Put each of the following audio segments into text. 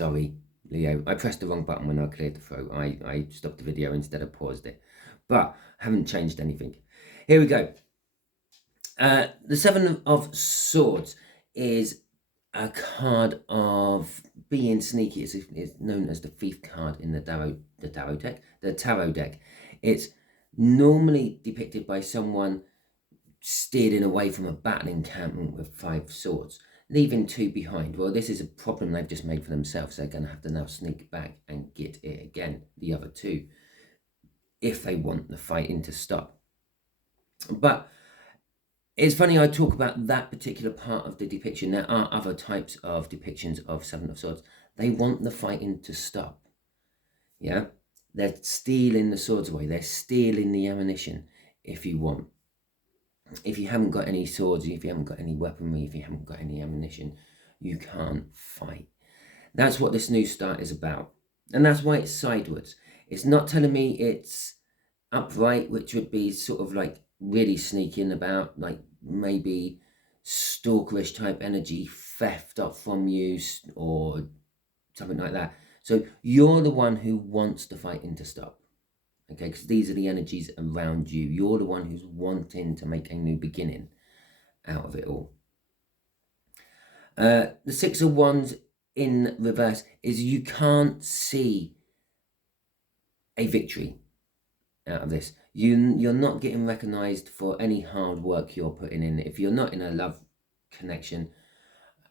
Sorry, Leo. I pressed the wrong button when I cleared the throat. I stopped the video instead of paused it. But haven't changed anything. Here we go. The Seven of Swords is a card of being sneaky. It's known as the thief card in the tarot deck. It's normally depicted by someone steering away from a battle encampment with 5 swords, leaving 2 behind. Well, this is a problem they've just made for themselves. They're going to have to now sneak back and get it again, the other 2, if they want the fighting to stop. But it's funny I talk about that particular part of the depiction. There are other types of depictions of Seven of Swords. They want the fighting to stop. Yeah? They're stealing the swords away. They're stealing the ammunition, if you want. If you haven't got any swords, if you haven't got any weaponry, if you haven't got any ammunition, you can't fight. That's what this new start is about. And that's why it's sideways. It's not telling me it's upright, which would be sort of like really sneaking about, like maybe stalkerish type energy, theft up from you or something like that. So you're the one who wants the fighting to stop. Okay, because these are the energies around you. You're the one who's wanting to make a new beginning out of it all. The Six of Wands in reverse is you can't see a victory out of this. You're not getting recognized for any hard work you're putting in. If you're not in a love connection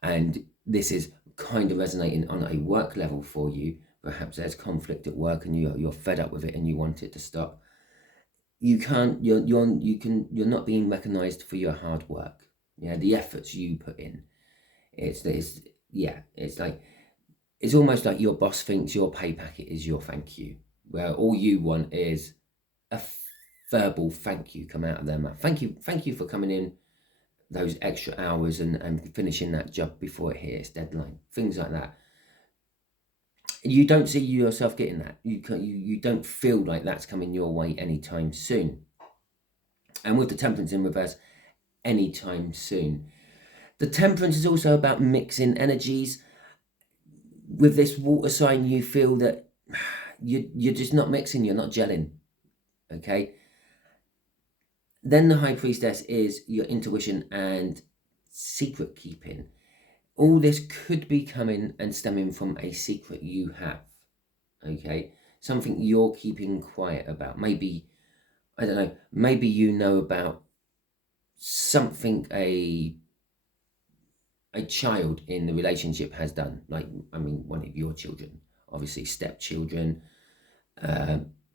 and this is kind of resonating on a work level for you, perhaps there's conflict at work and you're fed up with it and you want it to stop. You're not being recognized for your hard work. Yeah, the efforts you put in. It's almost like your boss thinks your pay packet is your thank you, where all you want is a verbal thank you come out of their mouth. Thank you for coming in those extra hours and finishing that job before it hits its deadline. Things like that. You don't see yourself getting that. You don't feel like that's coming your way anytime soon. And with the Temperance in reverse, anytime soon. The Temperance is also about mixing energies. With this water sign, you feel that you're just not mixing, you're not gelling. Okay? Then the High Priestess is your intuition and secret keeping. All this could be coming and stemming from a secret you have, okay? Something you're keeping quiet about. Maybe, I don't know, maybe you know about something a child in the relationship has done. Like, I mean, one of your children, obviously stepchildren,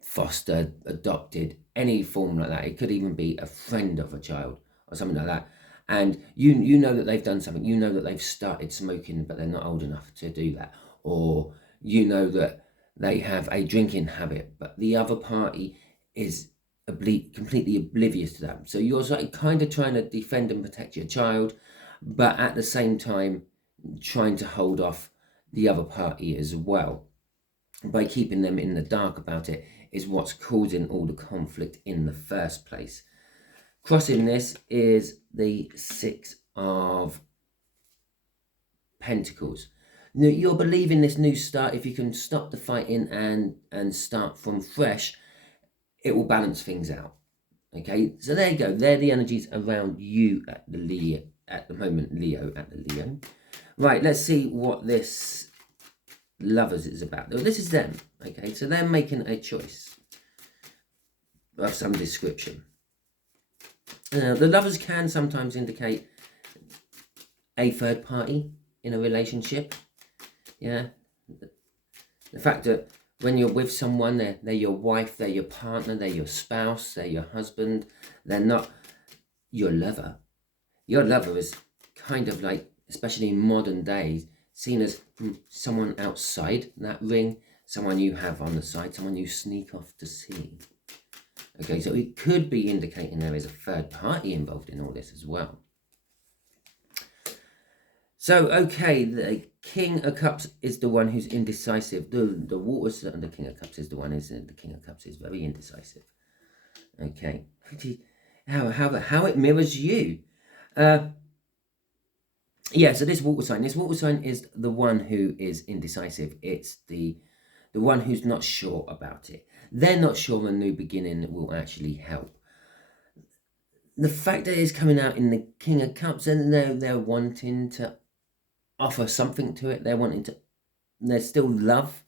foster, adopted, any form like that. It could even be a friend of a child or something like that. And you know that they've done something. You know that they've started smoking, but they're not old enough to do that. Or you know that they have a drinking habit, but the other party is completely oblivious to that. So you're kind of trying to defend and protect your child, but at the same time trying to hold off the other party as well. By keeping them in the dark about it is what's causing all the conflict in the first place. Crossing this is the Six of Pentacles. Now, you're believing this new start. If you can stop the fighting and start from fresh, it will balance things out. Okay, so there you go. They're the energies around you at the Leo at the moment. Leo at the Leo. Right, let's see what this Lovers is about. Well, this is them. Okay, so they're making a choice of some description. The Lovers can sometimes indicate a third party in a relationship. Yeah, the fact that when you're with someone, they're your wife, they're your partner, they're your spouse, they're your husband. They're not your lover. Your lover is kind of like, especially in modern days, seen as someone outside that ring, someone you have on the side, someone you sneak off to see. Okay, so it could be indicating there is a third party involved in all this as well. So, okay, the King of Cups is the one who's indecisive. The Waters and the King of Cups is the one the King of Cups is very indecisive. Okay, how it mirrors you. Yeah, so this water sign is the one who is indecisive. It's the one who's not sure about it. They're not sure a new beginning will actually help. The fact that it's coming out in the King of Cups, and they're wanting to offer something to it. There's still love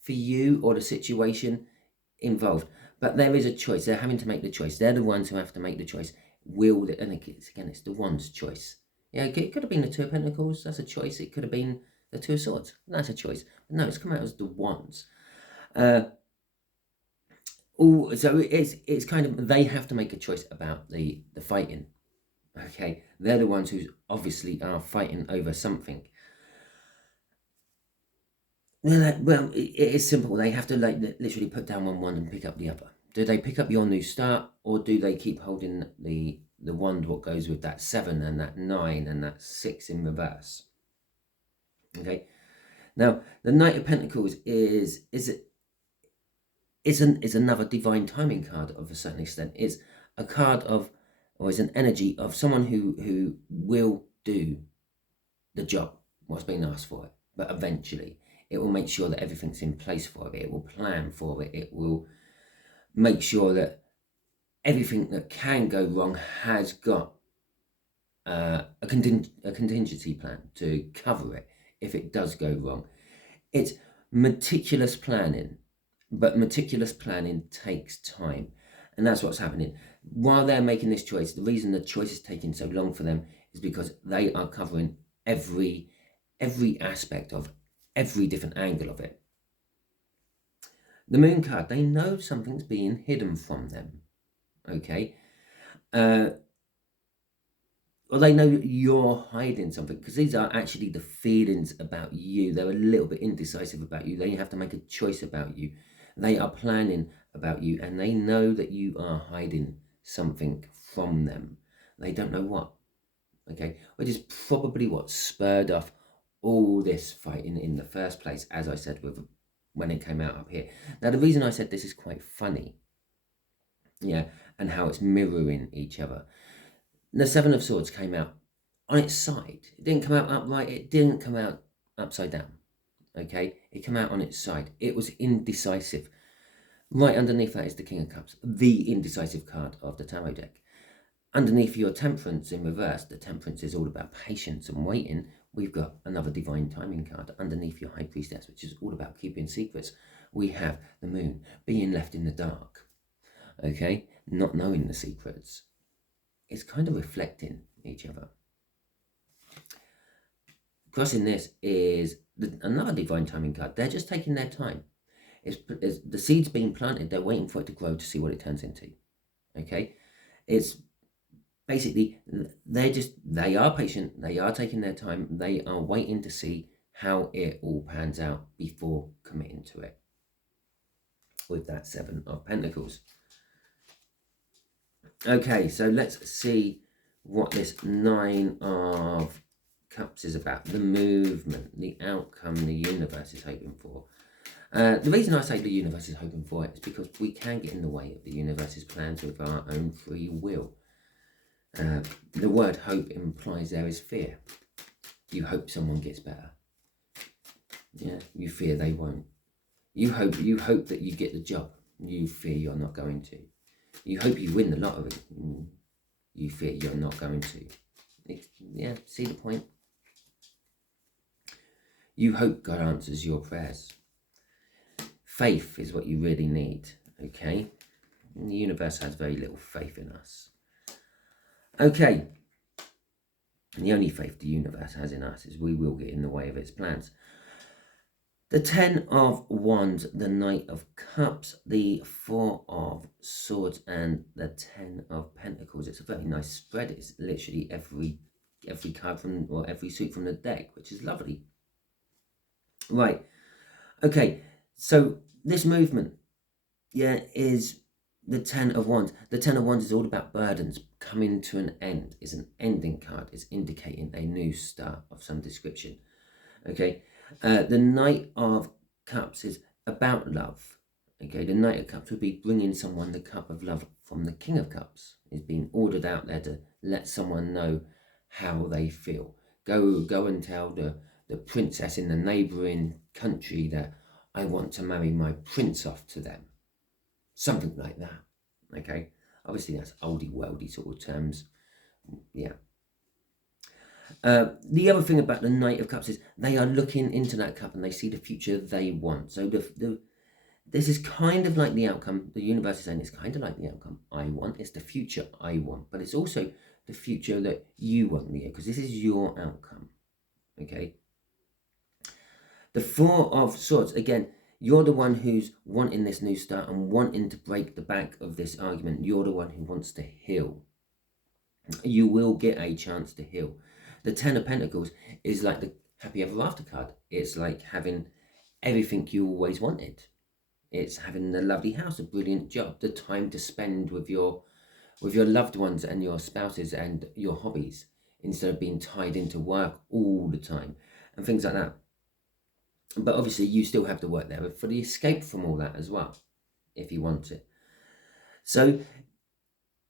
for you or the situation involved, but there is a choice. They're having to make the choice. They're the ones who have to make the choice. And it's the one's choice. Yeah, it could have been the Two of Pentacles. That's a choice. It could have been the Two of Swords. That's a choice. But no, it's come out as the wands. So it's kind of, they have to make a choice about the fighting. Okay, they're the ones who obviously are fighting over something. Well, it is simple. They have to literally put down one wand and pick up the other. Do they pick up your new start, or do they keep holding the wand what goes with that 7 and that 9 and that 6 in reverse? Okay. Now the Knight of Pentacles is another divine timing card of a certain extent. It's a card of, or is an energy of someone who will do the job, what's being asked for it, but eventually it will make sure that everything's in place for it. It will plan for it. It will make sure that everything that can go wrong has got a contingency plan to cover it if it does go wrong. It's meticulous planning, but meticulous planning takes time. And that's what's happening. While they're making this choice, the reason the choice is taking so long for them is because they are covering every aspect of every different angle of it. The Moon card, they know something's being hidden from them. Okay? Or they know you're hiding something, because these are actually the feelings about you. They're a little bit indecisive about you. They have to make a choice about you. They are planning about you, and they know that you are hiding something from them. They don't know what. Okay, which is probably what spurred off all this fighting in the first place, as I said when it came out up here. Now, the reason I said this is quite funny, yeah, and how it's mirroring each other. The Seven of Swords came out on its side. It didn't come out upright. It didn't come out upside down. Okay, it came out on its side. It was indecisive. Right underneath that is the King of Cups, the indecisive card of the tarot deck. Underneath your Temperance in reverse, the Temperance is all about patience and waiting. We've got another divine timing card. Underneath your High Priestess, which is all about keeping secrets, we have the Moon, being left in the dark. Okay, not knowing the secrets. It's kind of reflecting each other. Crossing this is another divine timing card. They're just taking their time. It's the seed's being planted. They're waiting for it to grow to see what it turns into. Okay, it's basically they are patient. They are taking their time. They are waiting to see how it all pans out before committing to it. With that 7 of Pentacles. Okay, so let's see what this 9 of Cups is about. The movement, the outcome the universe is hoping for. The reason I say the universe is hoping for it is because we can get in the way of the universe's plans with our own free will. The word hope implies there is fear. You hope someone gets better. Yeah, you fear they won't. You hope that you get the job. You fear you're not going to. You hope you win the lottery. You fear you're not going to. Yeah, see the point? You hope God answers your prayers. Faith is what you really need, okay? And the universe has very little faith in us. Okay. And the only faith the universe has in us is we will get in the way of its plans. The 10 of Wands, the Knight of Cups, the 4 of Swords, and the 10 of Pentacles. It's a very nice spread. It's literally every card from, or every suit from the deck, which is lovely. Right. Okay. So this movement, yeah, is the 10 of Wands. The 10 of Wands is all about burdens coming to an end. Is an ending card. It's indicating a new start of some description. Okay. The Knight of Cups is about love. Okay, the Knight of Cups would be bringing someone the cup of love from the King of Cups. Is being ordered out there to let someone know how they feel. Go and tell the princess in the neighbouring country that I want to marry my prince off to them. Something like that. Okay? Obviously that's oldie worldy sort of terms. Yeah. The other thing about the Knight of Cups is they are looking into that cup and they see the future they want. So this is kind of like the outcome. The universe is saying it's kind of like the outcome I want. It's the future I want. But it's also the future that you want, Leo, because this is your outcome. Okay? The Four of Swords, again, you're the one who's wanting this new start and wanting to break the back of this argument. You're the one who wants to heal. You will get a chance to heal. The Ten of Pentacles is like the happy ever after card. It's like having everything you always wanted. It's having the lovely house, a brilliant job, the time to spend with your loved ones and your spouses and your hobbies, instead of being tied into work all the time and things like that. But obviously you still have to work there for the escape from all that as well, if you want it. So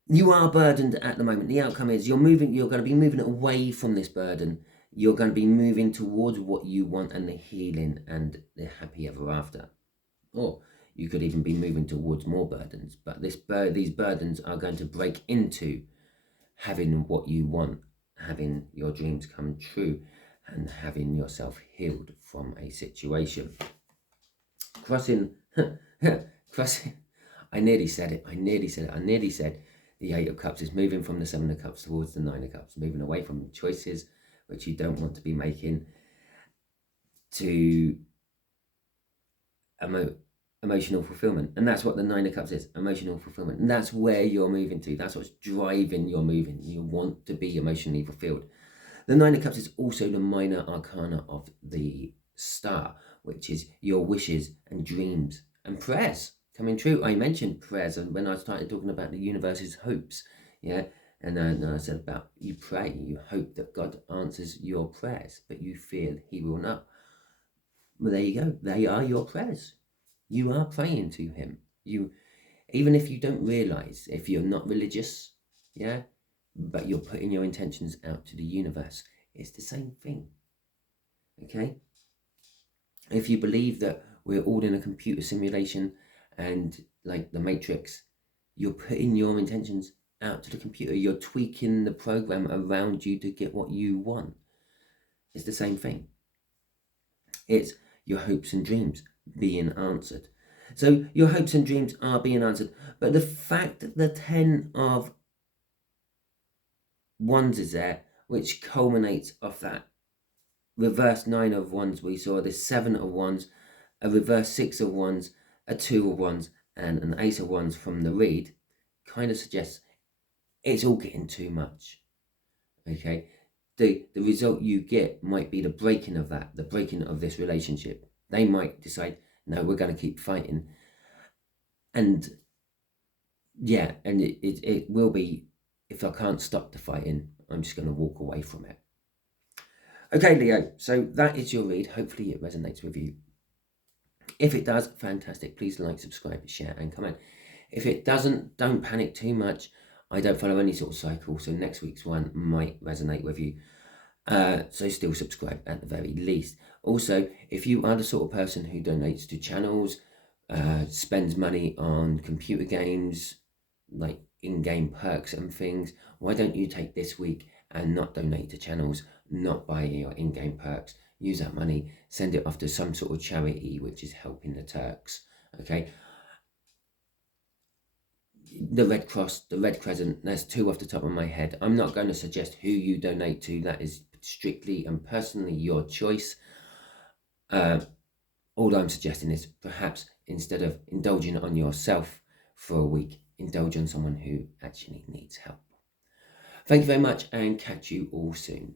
you are burdened at the moment. The outcome is you're going to be moving away from this burden. You're going to be moving towards what you want and the healing and the happy ever after. Or you could even be moving towards more burdens. But these burdens are going to break into having what you want, having your dreams come true, and having yourself healed from a situation. Crossing, I nearly said it. I nearly said the Eight of Cups is moving from the Seven of Cups towards the Nine of Cups, moving away from choices which you don't want to be making to emotional fulfillment. And that's what the Nine of Cups is, emotional fulfillment. And that's where you're moving to. That's what's driving your moving. You want to be emotionally fulfilled. The Nine of Cups is also the minor arcana of the star, which is your wishes and dreams and prayers coming true. I mentioned prayers when I started talking about the universe's hopes, yeah, and then I said about you pray, you hope that God answers your prayers, but you feel he will not. Well, there you go. They are your prayers. You are praying to him. Even if you don't realize, if you're not religious, yeah, but you're putting your intentions out to the universe, it's the same thing. Okay? If you believe that we're all in a computer simulation and like the Matrix, you're putting your intentions out to the computer. You're tweaking the program around you to get what you want. It's the same thing. It's your hopes and dreams being answered. So your hopes and dreams are being answered. But the fact that the 10 of Wands is there, which culminates off that reverse 9 of Wands we saw, the 7 of Wands, a reverse 6 of Wands, a 2 of Wands, and an Ace of Wands from the read, kind of suggests it's all getting too much. Okay? The result you get might be the breaking of that, the breaking of this relationship. They might decide, no, we're going to keep fighting. And yeah, and it will be, if I can't stop the fighting, I'm just going to walk away from it. Okay, Leo, so that is your read. Hopefully it resonates with you. If it does, fantastic. Please like, subscribe, share, and comment. If it doesn't, don't panic too much. I don't follow any sort of cycle, so next week's one might resonate with you. So still subscribe at the very least. Also, if you are the sort of person who donates to channels, spends money on computer games, like in-game perks and things, why don't you take this week and not donate to channels, not buy your in-game perks, use that money, send it off to some sort of charity which is helping the Turks, okay? The Red Cross, the Red Crescent, there's two off the top of my head. I'm not going to suggest who you donate to. That is strictly and personally your choice. All I'm suggesting is perhaps instead of indulging on yourself for a week, indulge on someone who actually needs help. Thank you very much and catch you all soon.